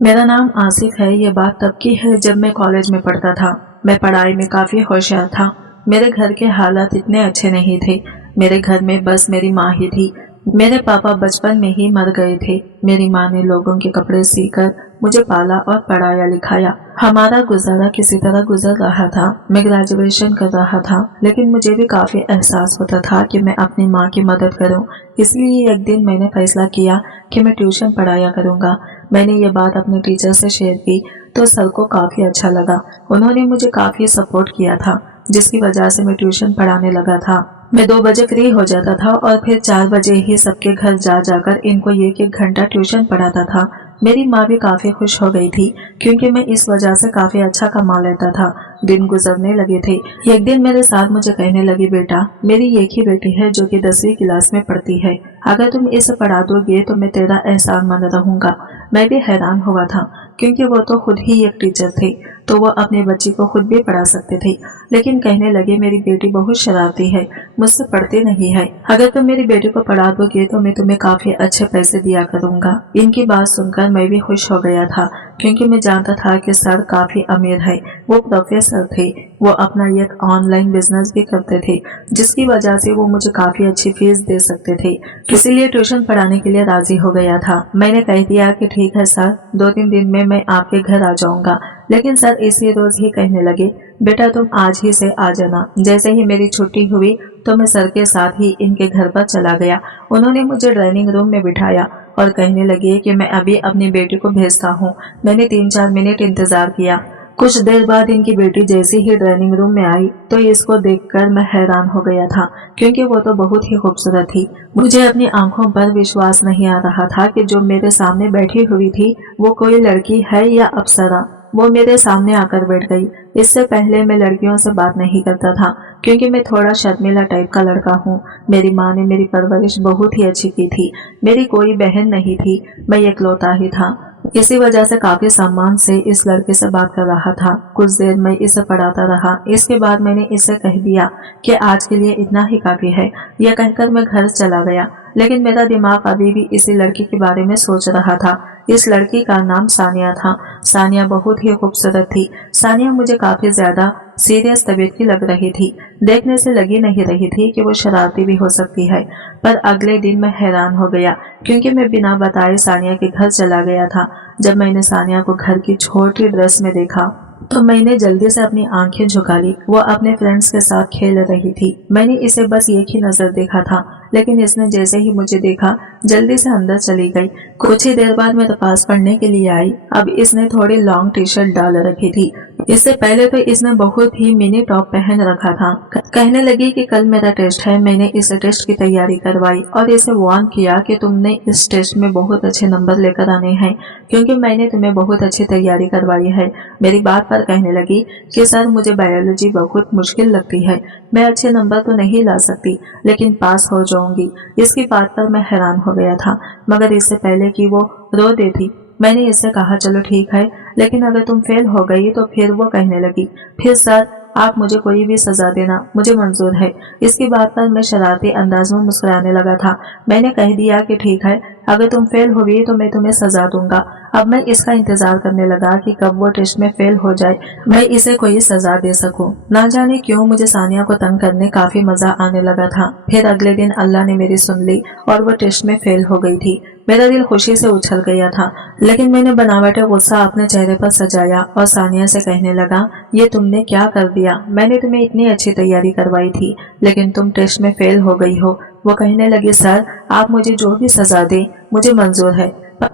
मेरा नाम आसिफ है। ये बात तब की है जब मैं कॉलेज में पढ़ता था। मैं पढ़ाई में काफ़ी होशियार था। मेरे घर के हालात इतने अच्छे नहीं थे। मेरे घर में बस मेरी माँ ही थी। मेरे पापा बचपन में ही मर गए थे। मेरी माँ ने लोगों के कपड़े सीकर मुझे पाला और पढ़ाया लिखाया। हमारा गुजारा किसी तरह गुजर रहा था। मैं ग्रेजुएशन कर रहा था, लेकिन मुझे भी काफ़ी एहसास होता था कि मैं अपनी माँ की मदद करूं। इसलिए एक दिन मैंने फैसला किया कि मैं ट्यूशन पढ़ाया करूंगा। मैंने ये बात अपने टीचर से शेयर की तो सर को काफ़ी अच्छा लगा। उन्होंने मुझे काफ़ी सपोर्ट किया था, जिसकी वजह से मैं ट्यूशन पढ़ाने लगा था। मैं 2 बजे फ्री हो जाता था और फिर 4 बजे ही सबके घर जा जाकर इनको 1-1 घंटा ट्यूशन पढ़ाता था। मेरी माँ भी काफ़ी खुश हो गई थी, क्योंकि मैं इस वजह से काफ़ी अच्छा कमा लेता था। दिन गुजरने लगे थे। एक दिन मेरे साथ मुझे कहने लगी, बेटा, मेरी एक ही बेटी है जो कि 10वीं क्लास में पढ़ती है। अगर तुम इसे पढ़ा दोगे तो मैं तेरा एहसानमंद रहूंगा। मैं भी हैरान हुआ था, क्योंकि वो तो खुद ही एक टीचर थे, तो वो अपनी बच्ची को खुद भी पढ़ा सकते थे। लेकिन कहने लगे, मेरी बेटी बहुत शरारती है, मुझसे पढ़ती नहीं है। अगर तुम मेरी बेटी को पढ़ा दोगे तो मैं तुम्हें काफी अच्छे पैसे दिया करूंगा। इनकी बात सुनकर मैं भी खुश हो गया था, क्योंकि मैं जानता था कि सर काफी अमीर है। वो प्रोफेसर थे। वो अपना एक ऑनलाइन बिजनेस भी करते थे, जिसकी वजह से वो मुझे काफी अच्छी फीस दे सकते थे। इसीलिए ट्यूशन पढ़ाने के लिए राजी हो गया था। मैंने कह दिया कि ठीक है सर, 2-3 दिन में मैं आपके घर आ जाऊंगा। लेकिन सर इसी रोज ही कहने लगे, बेटा तुम आज ही से आ जाना। जैसे ही मेरी छुट्टी हुई तो मैं सर के साथ ही इनके घर पर चला गया। उन्होंने मुझे ड्राइनिंग रूम में बिठाया और कहने लगे कि मैं अभी अपनी बेटी को भेजता हूँ। मैंने 3-4 मिनट इंतजार किया। कुछ देर बाद इनकी बेटी जैसे ही ड्राइनिंग रूम में आई तो इसको देखकर मैं हैरान हो गया था, क्योंकि वो तो बहुत ही खूबसूरत थी। मुझे अपनी आंखों पर विश्वास नहीं आ रहा था कि जो मेरे सामने बैठी हुई थी वो कोई लड़की है या अप्सरा। वो मेरे सामने आकर बैठ गई। इससे पहले मैं लड़कियों से बात नहीं करता था, क्योंकि मैं थोड़ा शर्मीला टाइप का लड़का हूँ। मेरी माँ ने मेरी परवरिश बहुत ही अच्छी की थी। मेरी कोई बहन नहीं थी, मैं इकलौता ही था। इसी वजह से काफी सम्मान से इस लड़के से बात कर रहा था। कुछ देर मैं इसे पढ़ाता रहा। इसके बाद मैंने इसे कह दिया कि आज के लिए इतना ही काफी है। यह कहकर मैं घर चला गया, लेकिन मेरा दिमाग अभी भी इसी लड़की के बारे में सोच रहा था। इस लड़की का नाम सानिया था। सानिया बहुत ही खूबसूरत थी। सानिया मुझे काफी ज्यादा सीरियस तबीयत की लग रही थी। देखने से लगी नहीं रही थी कि वो शरारती भी हो सकती है। पर अगले दिन मैं हैरान हो गया, क्योंकि मैं बिना बताए सानिया के घर चला गया था। जब मैंने सानिया को घर की छोटी ड्रेस में देखा तो मैंने जल्दी से अपनी आंखें झुका ली। वो अपने फ्रेंड्स के साथ खेल रही थी। मैंने इसे बस एक ही नजर देखा था, लेकिन इसने जैसे ही मुझे देखा जल्दी से अंदर चली गई। कुछ ही देर बाद मेरे पास पढ़ने के लिए आई। अब इसने थोड़ी लॉन्ग टी शर्ट डाल रखी थी। इससे पहले तो इसने बहुत ही मिनी टॉप पहन रखा था। कहने लगी कि कल मेरा टेस्ट है। मैंने इस टेस्ट की तैयारी करवाई और इसे वार्न किया कि तुमने इस टेस्ट में बहुत अच्छे नंबर लेकर आने हैं, क्योंकि मैंने तुम्हें बहुत अच्छी तैयारी करवाई है। मेरी बात पर कहने लगी कि सर मुझे बायोलॉजी बहुत मुश्किल लगती है। मैं अच्छे नंबर तो नहीं ला सकती, लेकिन पास हो जाऊंगी। इसकी बात पर मैं हैरान हो गया था, मगर इससे पहले कि वो रो देती मैंने इससे कहा, चलो ठीक है, लेकिन अगर तुम फेल हो गई तो फिर वो कहने लगी, फिर सर आप मुझे कोई भी सजा देना, मुझे मंजूर है। इसकी बात पर मैं शरारती अंदाज में मुस्कुराने लगा था। मैंने कह दिया कि ठीक है, अगर तुम फेल हुई तो मैं तुम्हें सजा दूंगा। अब मैं इसका इंतजार करने लगा कि कब वो टेस्ट में फेल हो जाए, मैं इसे कोई सजा दे सकूं। ना जाने क्यों मुझे सानिया को तंग करने काफी मजा आने लगा था। फिर अगले दिन अल्लाह ने मेरी सुन ली और वो टेस्ट में फेल हो गई थी। मेरा दिल खुशी से उछल गया था, लेकिन मैंने बनावटी गुस्सा अपने चेहरे पर सजाया और सानिया से कहने लगा, ये तुमने क्या कर दिया? मैंने तुम्हें इतनी अच्छी तैयारी करवाई थी, लेकिन तुम टेस्ट में फेल हो गई हो। वो कहने लगी, सर आप मुझे जो भी सजा दें मुझे मंजूर है,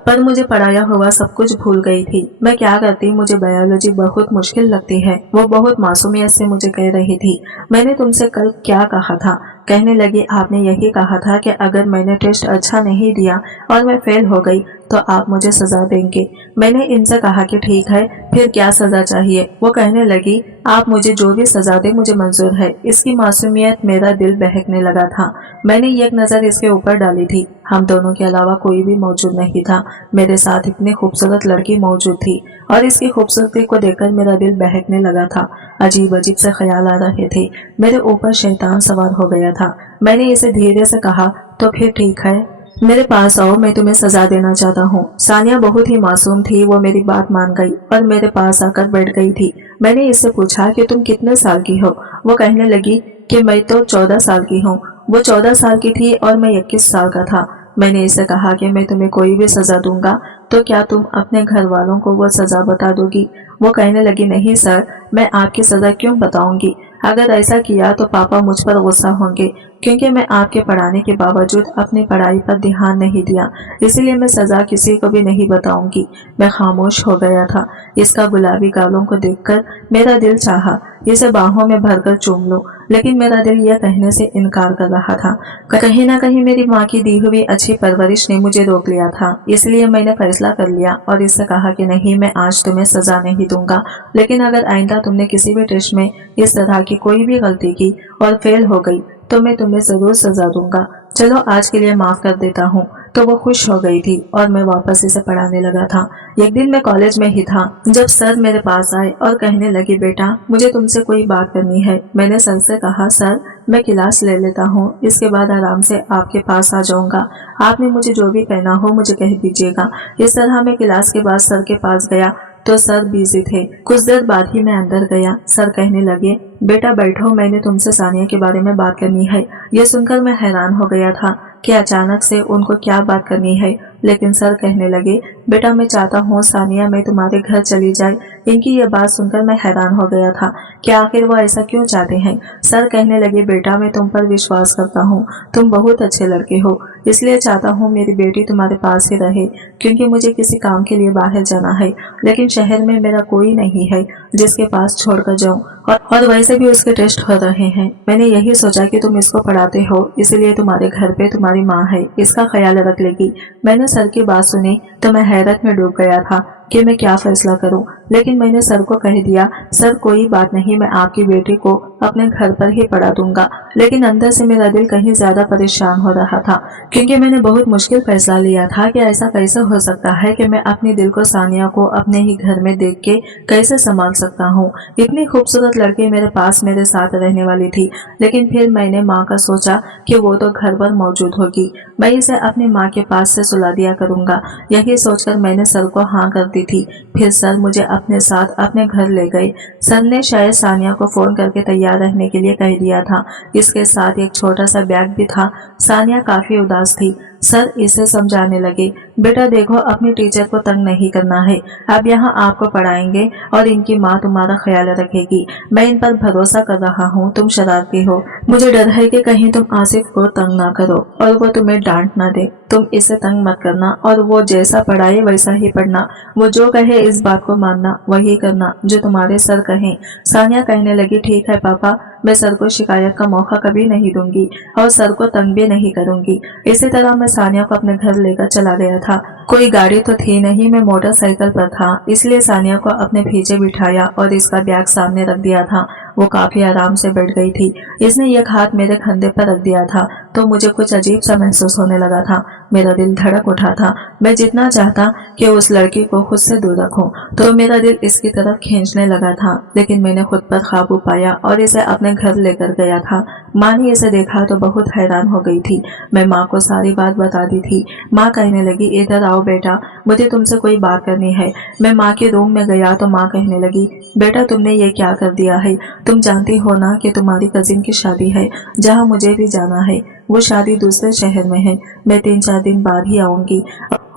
पर मुझे पढ़ाया हुआ सब कुछ भूल गई थी। मैं क्या करती, मुझे बायोलॉजी बहुत मुश्किल लगती है। वो बहुत मासूमियत से मुझे कह रही थी, मैंने तुमसे कल क्या कहा था? कहने लगी, आपने यही कहा था कि अगर मैंने टेस्ट अच्छा नहीं दिया और मैं फेल हो गई तो आप मुझे सजा देंगे। मैंने इनसे कहा कि ठीक है, फिर क्या सजा चाहिए? वो कहने लगी, आप मुझे जो भी सजा दे मुझे मंजूर है। इसकी मासूमियत मेरा दिल बहकने लगा था। मैंने एक नजर इसके ऊपर डाली थी। हम दोनों के अलावा कोई भी मौजूद नहीं था। मेरे साथ इतनी खूबसूरत लड़की मौजूद थी और इसकी खूबसूरती को देखकर मेरा दिल बहकने लगा था। अजीब अजीब से ख्याल आ रहे थे। मेरे ऊपर शैतान सवार हो गया था। मैंने इसे धीरे से कहा, तो फिर ठीक है, मेरे पास आओ, मैं तुम्हें सजा देना चाहता हूँ। सानिया बहुत ही मासूम थी, वो मेरी बात मान गई और मेरे पास आकर बैठ गई थी। मैंने इससे पूछा कि तुम कितने साल की हो। वो कहने लगी कि मैं तो 14 साल की हूँ। वो 14 साल की थी और मैं 21 साल का था। मैंने इससे कहा कि मैं तुम्हें कोई भी सजा दूंगा तो क्या तुम अपने घर वालों को वो सजा बता दोगी। वो कहने लगी नहीं सर, मैं आपकी सजा क्यों बताऊंगी। अगर ऐसा किया तो पापा मुझ पर गुस्सा होंगे, क्योंकि मैं आपके पढ़ाने के बावजूद अपनी पढ़ाई पर ध्यान नहीं दिया, इसलिए मैं सजा किसी को भी नहीं बताऊंगी। मैं खामोश हो गया था। इसका गुलाबी गालों को देखकर मेरा दिल चाहा इसे बाहों में भरकर चूम लूं, लेकिन मेरा दिल यह कहने से इनकार कर रहा था। कहीं ना कहीं मेरी माँ की दी हुई अच्छी परवरिश ने मुझे रोक लिया था। इसलिए मैंने फैसला कर लिया और इससे कहा कि नहीं, मैं आज तुम्हें सजा नहीं दूंगा, लेकिन अगर आइंदा तुमने किसी भी टेस्ट में इस तरह की कोई भी गलती की और फेल हो गई तो मैं तुम्हें जरूर सजा दूंगा। चलो आज के लिए माफ कर देता हूँ। तो वो खुश हो गई थी और मैं वापस इसे पढ़ाने लगा था। एक दिन मैं कॉलेज में ही था जब सर मेरे पास आए और कहने लगे बेटा, मुझे तुमसे कोई बात करनी है। मैंने सर से कहा सर, मैं क्लास ले लेता हूँ, इसके बाद आराम से आपके पास आ जाऊंगा। आपने मुझे जो भी कहना हो मुझे कह दीजिएगा। इस तरह मैं क्लास के बाद सर के पास गया तो सर बिजी थे। कुछ देर बाद ही मैं अंदर गया। सर कहने लगे बेटा बैठो, मैंने तुमसे सानिया के बारे में बात करनी है। यह सुनकर मैं हैरान हो गया था कि अचानक से उनको क्या बात करनी है, लेकिन सर कहने लगे बेटा मैं चाहता हूँ सानिया मैं तुम्हारे घर चली जाए। इनकी यह बात सुनकर मैं हैरान हो गया था कि आखिर वो ऐसा क्यों चाहते हैं। सर कहने लगे बेटा मैं तुम पर विश्वास करता हूँ, तुम बहुत अच्छे लड़के हो, इसलिए चाहता हूँ मेरी बेटी तुम्हारे पास ही रहे, क्योंकि मुझे किसी काम के लिए बाहर जाना है, लेकिन शहर में मेरा कोई नहीं है जिसके पास छोड़कर जाऊं, और वैसे भी उसके टेस्ट हो रहे हैं। मैंने यही सोचा कि तुम इसको पढ़ाते हो, इसलिए तुम्हारे घर पे तुम्हारी माँ है, इसका ख्याल रख लेगी। मैंने सर की बात सुनी तो मैं हैरत में डूब गया था कि मैं क्या फैसला करूं, लेकिन मैंने सर को कह दिया सर कोई बात नहीं, मैं आपकी बेटी को अपने घर पर ही पढ़ा दूंगा। लेकिन अंदर से मेरा दिल कहीं ज्यादा परेशान हो रहा था, क्योंकि मैंने बहुत मुश्किल फैसला लिया था कि ऐसा कैसे हो सकता है कि मैं अपने दिल को सानिया को अपने ही घर में देख के कैसे संभाल सकता हूँ। इतनी खूबसूरत लड़की मेरे पास मेरे साथ रहने वाली थी, लेकिन फिर मैंने माँ का सोचा कि वो तो घर पर मौजूद होगी, मैं इसे अपनी माँ के पास से सुला दिया करूंगा। यही सोचकर मैंने सर को हाँ कर दी थी। फिर सर मुझे अपने साथ अपने घर ले गए। सर ने शायद सानिया को फोन करके तैयार रहने के लिए कह दिया था। इसके साथ एक छोटा सा बैग भी था। सानिया काफी उदास थी। सर इसे समझाने लगे बेटा देखो, अपनी टीचर को तंग नहीं करना है, अब यहाँ आपको पढ़ाएंगे और इनकी माँ तुम्हारा ख्याल रखेगी। मैं इन पर भरोसा कर रहा हूँ, तुम शरारती हो, मुझे डर है कि कहीं तुम आसिफ को तंग ना करो और वो तुम्हें डांट ना दे। तुम इसे तंग मत करना और वो जैसा पढ़ाए वैसा ही पढ़ना, वो जो कहे इस बात को मानना, वही करना जो तुम्हारे सर कहें। सानिया कहने लगी ठीक है पापा, मैं सर को शिकायत का मौका कभी नहीं दूंगी और सर को तंग भी नहीं करूंगी। इसी तरह मैं सानिया को अपने घर लेकर चला गया था। कोई गाड़ी तो थी नहीं, मैं मोटरसाइकिल पर था, इसलिए सानिया को अपने पीछे बिठाया और इसका बैग सामने रख दिया था। वो काफी आराम से बैठ गई थी। इसने एक हाथ मेरे कंधे पर रख दिया था तो मुझे कुछ अजीब सा महसूस होने लगा था। मेरा दिल धड़क उठा था। मैं जितना चाहता कि उस लड़की को खुद से दूर रखूं, तो मेरा दिल इसकी तरफ खींचने लगा था, लेकिन मैंने खुद पर काबू पाया और इसे अपने घर लेकर गया था। माँ ने इसे देखा तो बहुत हैरान हो गई थी। मैं माँ को सारी बात बता दी थी। माँ कहने लगी इधर आओ बेटा, मुझे तुमसे कोई बात करनी है। मैं माँ के रूम में गया तो माँ कहने लगी बेटा तुमने ये क्या कर दिया है, तुम जानती हो ना कि तुम्हारी कजिन की शादी है जहाँ मुझे भी जाना है। वो शादी दूसरे शहर में है, मैं 3-4 दिन बाद ही आऊंगी,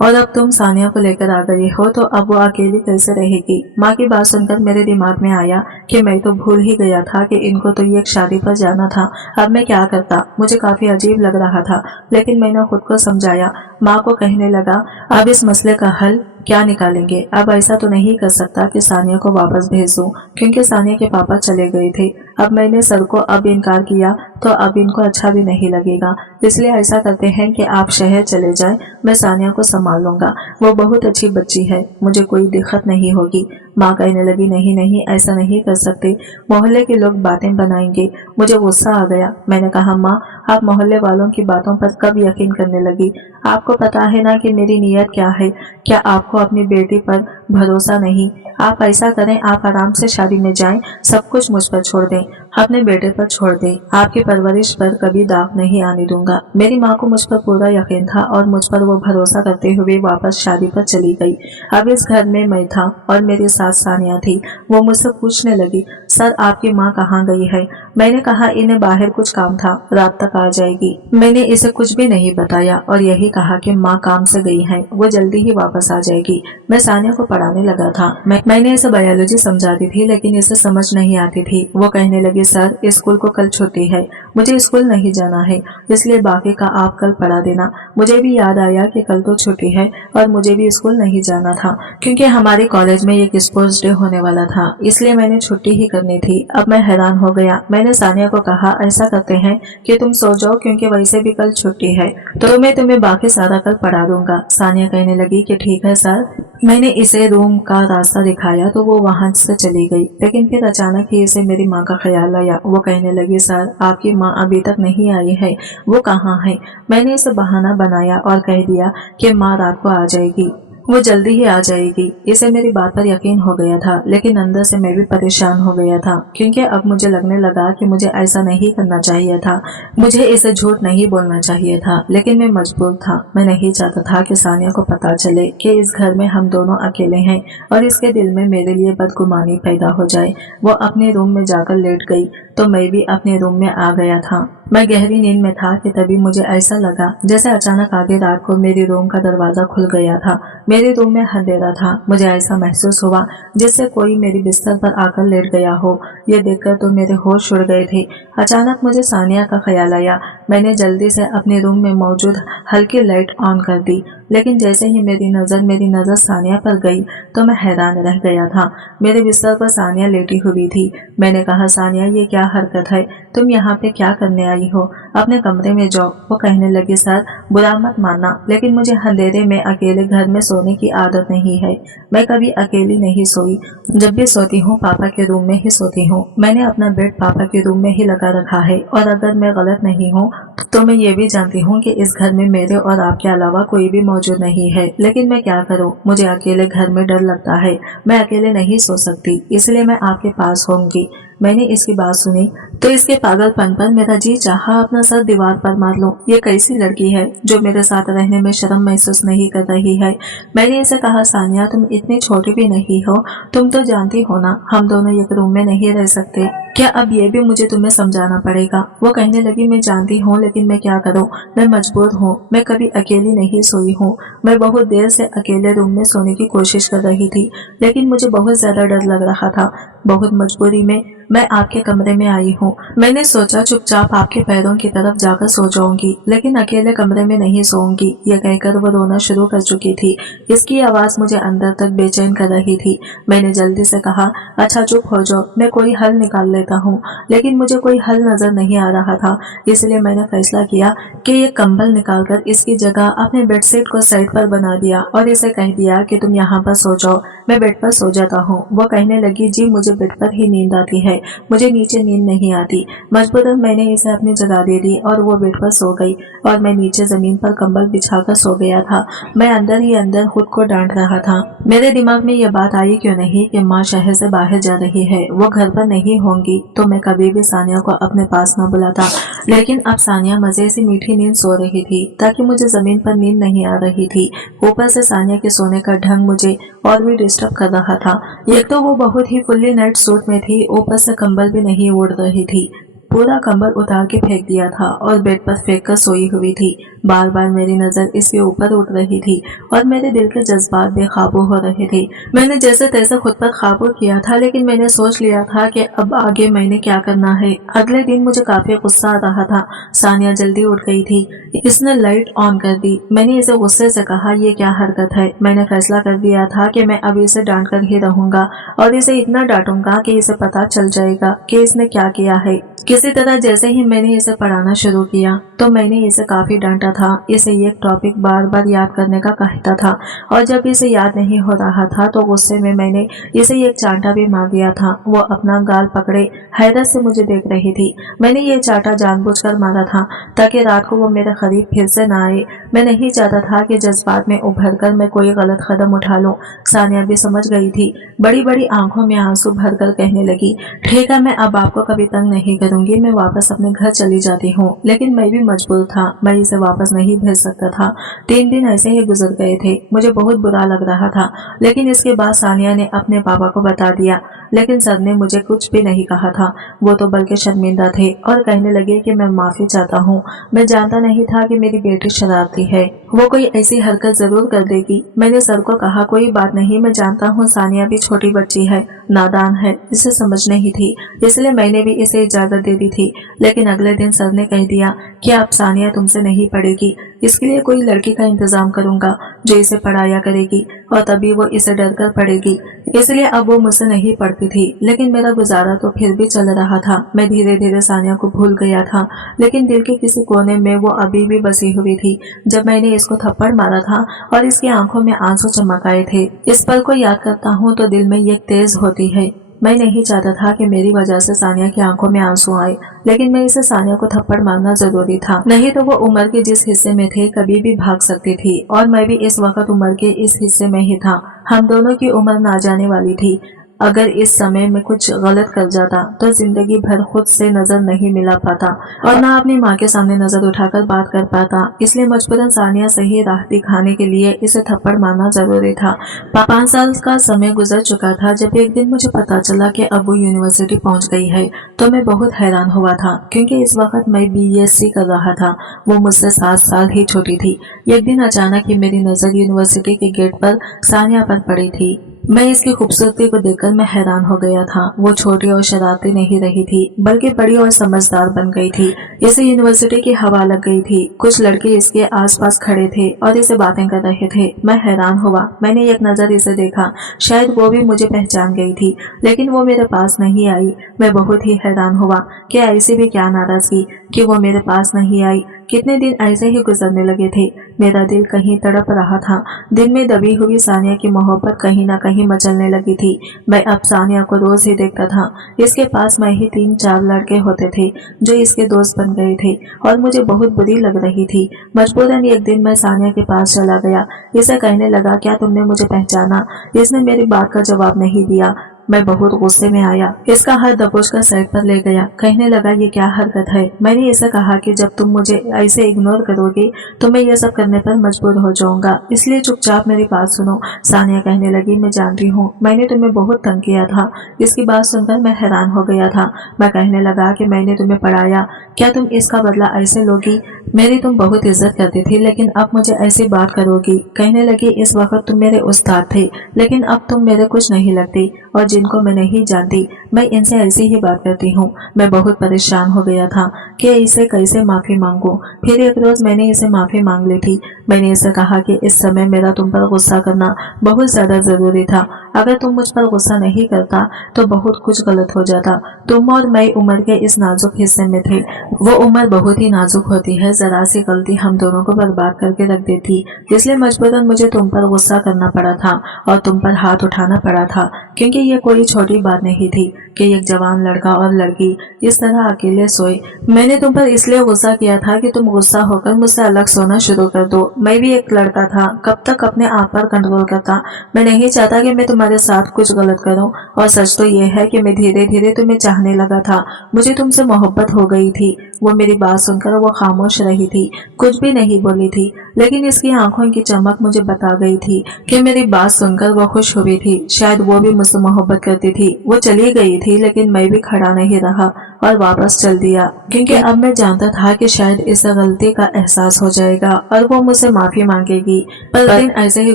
और अब तुम सानिया को लेकर आ गई हो तो अब वो अकेली कैसे रहेगी। माँ की बात सुनकर मेरे दिमाग में आया कि मैं तो भूल ही गया था कि इनको तो ये एक शादी पर जाना था। अब मैं क्या करता, मुझे काफी अजीब लग रहा था, लेकिन मैंने खुद को समझाया। माँ को कहने लगा अब इस मसले का हल क्या निकालेंगे। अब ऐसा तो नहीं कर सकता कि सानिया को वापस भेज दूं, क्योंकि सानिया के पापा चले गए थे। अब मैंने सर को अब इनकार किया तो अब इनको अच्छा भी नहीं लगेगा, इसलिए ऐसा करते हैं कि आप शहर चले जाएं, मैं सानिया को संभाल लूंगा, वो बहुत अच्छी बच्ची है, मुझे कोई दिक्कत नहीं होगी। माँ कहने लगी नहीं नहीं, ऐसा नहीं कर सकते, मोहल्ले के लोग बातें बनाएंगे। मुझे गुस्सा आ गया। मैंने कहा माँ आप मोहल्ले वालों की बातों पर कब यकीन करने लगी, आपको पता है ना कि मेरी नीयत क्या है। क्या आपको अपनी बेटी पर भरोसा नहीं। आप ऐसा करें, आप आराम से शादी में जाएं, सब कुछ मुझ पर छोड़ दें, अपने बेटे पर छोड़ दें। आपकी परवरिश पर कभी दाग नहीं आने दूंगा। मेरी माँ को मुझ पर पूरा यकीन था और मुझ पर वो भरोसा करते हुए वापस शादी पर चली गई। अब इस घर में मैं था और मेरी सास सानिया थी। वो मुझसे पूछने लगी, सर आपकी माँ कहाँ गई है? मैंने कहा इन्हें बाहर कुछ काम था, रात तक आ जाएगी। मैंने इसे कुछ भी नहीं बताया और यही कहा कि माँ काम से गई है, वो जल्दी ही वापस आ जाएगी। मैं सानिया को पढ़ाने लगा था। मैंने इसे बायोलॉजी समझाती थी लेकिन इसे समझ नहीं आती थी। वो कहने लगी, सर स्कूल को कल छुट्टी है, मुझे स्कूल नहीं जाना है, इसलिए बाकी का आप कल पढ़ा देना। मुझे भी याद आया कि कल तो छुट्टी है और मुझे भी स्कूल नहीं जाना था क्योंकि हमारे कॉलेज में एक स्पोर्ट्स डे होने वाला था, इसलिए मैंने छुट्टी ही करनी थी। अब मैं हैरान हो गया। मैंने सानिया को कहा, ऐसा करते हैं कि तुम सो जाओ क्योंकि वैसे भी कल छुट्टी है, तो मैं तुम्हें बाकी सारा कल पढ़ा दूंगा। सानिया कहने लगी कि ठीक है सर। मैंने इसे रूम का रास्ता दिखाया तो वो वहां से चली गई, लेकिन फिर अचानक ही इसे मेरी माँ का ख्याल आया। वो कहने लगी, सर आपकी माँ अभी तक नहीं आई है, वो कहाँ है? मैंने इसे बहाना बनाया और कह दिया कि माँ रात को आ जाएगी, वो जल्दी ही आ जाएगी। इसे मेरी बात पर यकीन हो गया था, लेकिन अंदर से मैं भी परेशान हो गया था क्योंकि अब मुझे लगने लगा कि मुझे ऐसा नहीं करना चाहिए था, मुझे इसे झूठ नहीं बोलना चाहिए था, लेकिन मैं मजबूर था। मैं नहीं चाहता था कि सानिया को पता चले कि इस घर में हम दोनों अकेले हैं और इसके दिल में मेरे लिए बदगुमानी पैदा हो जाए। वो अपने रूम में जाकर लेट गई तो मैं भी अपने रूम में आ गया था। मैं गहरी नींद में था कि तभी मुझे ऐसा लगा जैसे अचानक आधी रात को मेरे रूम का दरवाजा खुल गया था। मेरे रूम में अंधेरा था। मुझे ऐसा महसूस हुआ जैसे कोई मेरे बिस्तर पर आकर लेट गया हो। ये देखकर तो मेरे होश उड़ गए थे। अचानक मुझे सानिया का ख्याल आया। मैंने जल्दी से अपने रूम में मौजूद हल्की लाइट ऑन कर दी, लेकिन जैसे ही मेरी नज़र सानिया पर गई तो मैं हैरान रह गया था। मेरे बिस्तर पर सानिया लेटी हुई थी। मैंने कहा, सानिया ये क्या हरकत है? तुम यहाँ पे क्या करने आई हो? अपने कमरे में जाओ। वो कहने लगी, सर बुरा मत मानना, लेकिन मुझे अंधेरे में अकेले घर में सोने की आदत नहीं है। मैं कभी अकेली नहीं सोई। जब भी सोती हूँ पापा के रूम में ही सोती हूँ। मैंने अपना बेड पापा के रूम में ही लगा रखा है और अगर मैं गलत नहीं हूँ तो मैं ये भी जानती हूँ कि इस घर में मेरे और आपके अलावा कोई भी मौजूद नहीं है, लेकिन मैं क्या करूँ? मुझे अकेले घर में डर लगता है। मैं अकेले नहीं सो सकती, इसलिए मैं आपके पास होंगी। मैंने इसकी बात सुनी तो इसके पागलपन पर मेरा जी चाहा अपना सर दीवार पर मार लूं। ये कैसी लड़की है जो मेरे साथ रहने में शर्म महसूस नहीं कर रही है? मैंने इसे कहा, सानिया तुम इतनी छोटी भी नहीं हो, तुम तो जानती हो ना हम दोनों एक रूम में नहीं रह सकते। क्या अब ये भी मुझे तुम्हें समझाना पड़ेगा? वो कहने लगी, मैं जानती हूँ लेकिन मैं क्या करूँ, मैं मजबूर हूँ। मैं कभी अकेली नहीं सोई हूँ। मैं बहुत देर से अकेले रूम में सोने की कोशिश कर रही थी, लेकिन मुझे बहुत ज्यादा डर लग रहा था। बहुत मजबूरी में मैं आपके कमरे में आई हूँ। मैंने सोचा चुपचाप आपके पैरों की तरफ जाकर सो जाऊंगी, लेकिन अकेले कमरे में नहीं सोऊंगी। ये कहकर वो रोना शुरू कर चुकी थी। इसकी आवाज मुझे अंदर तक बेचैन कर रही थी। मैंने जल्दी से कहा, अच्छा चुप हो जाओ, मैं कोई हल निकाल लेता हूँ। लेकिन मुझे कोई हल नजर नहीं आ रहा था, इसलिए मैंने फैसला किया कि ये कंबल निकालकर इसकी जगह अपने बेडशीट को साइड पर बना दिया और इसे कह दिया कि तुम यहाँ पर सो जाओ, मैं बेड पर सो जाता हूँ। वो कहने लगी, जी मुझे बेड पर ही नींद आती है, मुझे नीचे नींद नहीं आती। मजबूरन मैंने इसे अपनी जगह दे दी और वो बेड पर सो गई और मैं नीचे जमीन पर कंबल बिछाकर सो गया था। मैं अंदर ही अंदर खुद को डांट रहा था। मेरे दिमाग में ये बात आई क्यों नहीं कि माँ शहर से बाहर जा रही है, वो घर पर नहीं होंगी तो मैं कभी भी सानिया को अपने पास न बुलाता। लेकिन अब सानिया मजे से मीठी नींद सो रही थी ताकि मुझे जमीन पर नींद नहीं आ रही थी। ऊपर से सानिया के सोने का ढंग मुझे और भी डिस्टर्ब कर रहा था। एक तो वो बहुत ही फुल्ली नाइट सूट में थी, ऊपर से कंबल भी नहीं ओढ़ रही थी। पूरा कंबल उतार के फेंक दिया था और बेड पर फेंक कर सोई हुई थी। बार बार मेरी नजर इसके ऊपर उठ रही थी और मेरे दिल के जज्बात बेकाबू हो रहे थे। मैंने जैसे तैसे खुद पर काबू किया था, लेकिन मैंने सोच लिया था कि अब आगे मैंने क्या करना है। अगले दिन मुझे काफी गुस्सा आ रहा था। सानिया जल्दी उठ गई थी। इसने लाइट ऑन कर दी। मैंने इसे गुस्से से कहा, ये क्या हरकत है? मैंने फैसला कर दिया था कि मैं अब इसे डांट कर ही रहूंगा और इसे इतना डांटूंगा कि इसे पता चल जाएगा कि इसने क्या किया है। किसी तरह जैसे ही मैंने इसे पढ़ाना शुरू किया, तो मैंने इसे काफी डांटा था। इसे ये टॉपिक बार बार याद करने का कहता था और जब इसे याद नहीं हो रहा था तो गुस्से में मैंने इसे एक चांटा भी मार दिया था। वो अपना गाल पकड़े हैरत से मुझे देख रही थी। मैंने ये चांटा जानबूझकर मारा था ताकि रात को वो मेरे करीब फिर से ना आए। मैं नहीं चाहता था कि जज्बात में उभर कर मैं कोई गलत कदम उठा लूं। सानिया भी समझ गई थी। बड़ी बड़ी आंखों में आंसू भरकर कहने लगी, ठीक है, मैं अब आपको कभी तंग नहीं करूंगी, मैं वापस अपने घर चली जाती हूँ। लेकिन मैं भी मजबूर था, मैं इसे वापस नहीं भेज सकता था। 3 दिन ऐसे ही गुजर गए थे। मुझे बहुत बुरा लग रहा था, लेकिन इसके बाद सानिया ने अपने पापा को बता दिया। लेकिन सर ने मुझे कुछ भी नहीं कहा था। वो तो बल्कि शर्मिंदा थे और कहने लगे कि मैं माफी चाहता हूँ। मैं जानता नहीं था कि मेरी बेटी शरारती है, वो कोई ऐसी हरकत जरूर कर देगी। मैंने सर को कहा, कोई बात नहीं, मैं जानता हूँ सानिया भी छोटी बच्ची है, नादान है, इसे समझ नहीं थी, इसलिए मैंने भी इसे इजाजत दे दी थी। लेकिन अगले दिन सर ने कह दिया कि अब सानिया तुमसे नहीं पढ़ेगी, इसके लिए कोई लड़की का इंतजाम करूंगा जो इसे पढ़ाया करेगी और तभी वो इसे डर कर पढ़ेगी। इसलिए अब वो मुझसे नहीं पढ़ती थी। लेकिन मेरा गुजारा तो फिर भी चल रहा था। मैं धीरे धीरे सानिया को भूल गया था, लेकिन दिल के किसी कोने में वो अभी भी बसी हुई थी। जब मैंने इसको थप्पड़ मारा था और इसकी आंखों में आंसू चमक आए थे, इस पल को याद करता हूँ तो दिल में ये तेज होती है। मैं नहीं चाहता था कि मेरी वजह से सानिया की आंखों में आंसू आए, लेकिन मैं इसे सानिया को थप्पड़ मारना जरूरी था, नहीं तो वो उम्र के जिस हिस्से में थे कभी भी भाग सकती थी और मैं भी इस वक्त उम्र के इस हिस्से में ही था। हम दोनों की उम्र ना जाने वाली थी। अगर इस समय में कुछ गलत कर जाता तो जिंदगी भर खुद से नजर नहीं मिला पाता और ना अपनी माँ के सामने नजर उठाकर बात कर पाता। इसलिए मजबूरन सानिया सही राह दिखाने के लिए इसे थप्पड़ मारना जरूरी था। 5 साल का समय गुजर चुका था जब एक दिन मुझे पता चला कि अब वो यूनिवर्सिटी पहुंच गई है। तो मैं बहुत हैरान हुआ था क्योंकि इस वक्त मैं BSc कर रहा था। वो मुझसे 7 साल ही छोटी थी। एक दिन अचानक ही मेरी नजर यूनिवर्सिटी के गेट पर सानिया पर पड़ी थी। मैं इसकी खूबसूरती को देखकर मैं हैरान हो गया था। वो छोटी और शरारती नहीं रही थी, बल्कि बड़ी और समझदार बन गई थी। इसे यूनिवर्सिटी की हवा लग गई थी। कुछ लड़के इसके आसपास खड़े थे और इसे बातें कर रहे थे। मैं हैरान हुआ। मैंने एक नजर इसे देखा, शायद वो भी मुझे पहचान गई थी, लेकिन वो मेरे पास नहीं आई। मैं बहुत ही हैरान हुआ कि ऐसी भी क्या नाराजगी कि वो मेरे पास नहीं आई। कितने दिन ऐसे ही गुजरने लगे थे। मेरा दिल कहीं तड़प रहा था। दिल में दबी हुई सानिया की मोहब्बत कहीं ना कहीं मचलने लगी थी। मैं अब सानिया को रोज ही देखता था। इसके पास मैं ही 3-4 लड़के होते थे जो इसके दोस्त बन गए थे और मुझे बहुत बुरी लग रही थी। मजबूरन एक दिन मैं सानिया के पास चला गया। इसे कहने लगा, क्या तुमने मुझे पहचाना? इसने मेरी बात का जवाब नहीं दिया। मैं बहुत गुस्से में आया। इसका हाथ दबोच कर साइड पर ले गया। कहने लगा, ये क्या हरकत है? मैंने इसे कहा कि जब तुम मुझे ऐसे इग्नोर करोगे तो मैं ये सब करने पर मजबूर हो जाऊंगा, इसलिए चुपचाप मेरी बात सुनो। सानिया कहने लगी, मैं जानती हूँ, मैंने तुम्हें बहुत तंग किया था। इसकी बात सुनकर मैं हैरान हो गया था। मैं कहने लगा कि मैंने तुम्हें पढ़ाया, क्या तुम इसका बदला ऐसे लोगी? मेरी तुम बहुत इज्जत करती थी, लेकिन अब मुझे ऐसी बात करोगी? कहने लगी, इस वक्त तुम मेरे उस्ताद थे, लेकिन अब तुम मेरे कुछ नहीं लगती और जिनको मैं नहीं जानती मैं इनसे ऐसी ही बात करती हूँ। मैं बहुत परेशान हो गया था कि इसे कैसे माफी मांगू। फिर एक रोज मैंने इसे माफी मांग ली थी। मैंने इसे कहा कि इस समय मेरा तुम पर गुस्सा करना बहुत ज्यादा जरूरी था। अगर तुम मुझ पर गुस्सा नहीं करता तो बहुत कुछ गलत हो जाता। तुम और मैं उम्र के इस नाजुक हिस्से में थे। वो उम्र बहुत ही नाजुक होती है, जरा सी गलती हम दोनों को बर्बाद करके रख देती। इसलिए मजबूरन मुझे तुम पर गुस्सा करना पड़ा था और तुम पर हाथ उठाना पड़ा था, क्योंकि ये कोई छोटी बात नहीं थी कि एक जवान लड़का और लड़की इस तरह अकेले सोए। मैंने तुम पर इसलिए गुस्सा किया था कि तुम गुस्सा होकर मुझसे अलग सोना शुरू कर दो। मैं भी एक लड़का था, कब तक अपने आप पर कंट्रोल करता। मैं नहीं चाहता कि मैं तुम्हारे साथ कुछ गलत करूं, और सच तो ये है कि मैं धीरे धीरे तुम्हें चाहने लगा था। मुझे तुमसे मोहब्बत हो गई थी। वो मेरी बात सुनकर वो खामोश रही थी, कुछ भी नहीं बोली थी, लेकिन इसकी आंखों की चमक मुझे बता गई थी कि मेरी बात सुनकर वो खुश हुई थी। शायद वो भी मुझसे मोहब्बत करती थी। वो चली गई थी, लेकिन मैं भी खड़ा नहीं रहा और वापस चल दिया, क्योंकि अब मैं जानता था कि शायद इसे गलती का एहसास हो जाएगा और वो मुझसे माफी मांगेगी। पर दिन ऐसे ही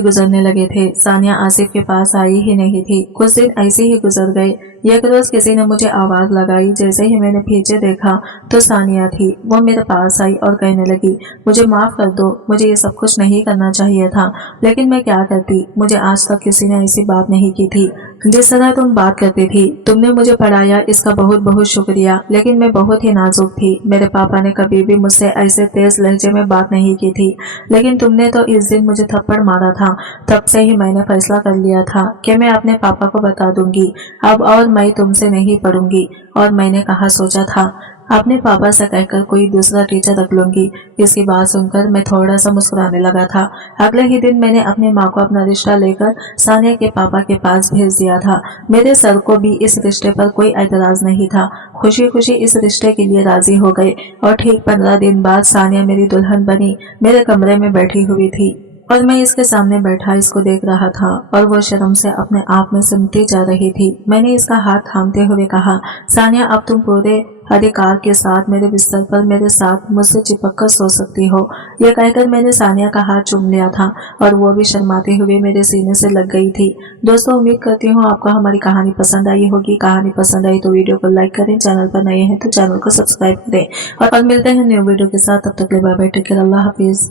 गुजरने लगे थे। सानिया आसिफ के पास आई ही नहीं थी। कुछ दिन ऐसे ही गुजर गए। एक रोज किसी ने मुझे आवाज लगाई। जैसे ही मैंने पीछे देखा तो सानिया थी। वो मेरे पास आई और कहने लगी, मुझे माफ कर दो, मुझे ये सब कुछ नहीं करना चाहिए था, लेकिन मैं क्या करती। मुझे आज तक किसी ने ऐसी बात नहीं की थी। जिस तरह तुम बात करती थी, तुमने मुझे पढ़ाया, इसका बहुत बहुत शुक्रिया, लेकिन मैं बहुत ही नाजुक थी। मेरे पापा ने कभी भी मुझसे ऐसे तेज लहजे में बात नहीं की थी, लेकिन तुमने तो इस दिन मुझे थप्पड़ मारा था। तब से ही मैंने फैसला कर लिया था कि मैं अपने पापा को बता दूंगी अब, और मैं तुमसे नहीं पढ़ूंगी। और मैंने कहा सोचा था अपने पापा से कहकर कोई दूसरा टीचर रख लूंगी। इसकी बात सुनकर मैं थोड़ा सा मुस्कुराने लगा था। अगले ही दिन मैंने अपनी माँ को अपना रिश्ता लेकर सानिया के पापा के पास भेज दिया था। मेरे सर को भी इस रिश्ते पर कोई एतराज नहीं था। खुशी खुशी इस रिश्ते के लिए राजी हो गए और ठीक 15 दिन बाद सानिया मेरी दुल्हन बनी मेरे कमरे में बैठी हुई थी और मैं इसके सामने बैठा इसको देख रहा था और वो शर्म से अपने आप में सिमटती जा रही थी। मैंने इसका हाथ थामते हुए कहा, सानिया अब तुम पूरे अधिकार के साथ मेरे बिस्तर पर मेरे साथ मुझसे चिपक कर सो सकती हो। यह कहकर मैंने सानिया का हाथ चूम लिया था और वो भी शर्माते हुए मेरे सीने से लग गई थी। दोस्तों, उम्मीद करती हूँ आपको हमारी कहानी पसंद आई होगी। कहानी पसंद आई तो वीडियो को लाइक करें, चैनल पर नए हैं तो चैनल को सब्सक्राइब करें और मिलते हैं न्यू वीडियो के साथ। तब तक के लिए बाय बाय, टेक केयर, अल्लाह हाफिज।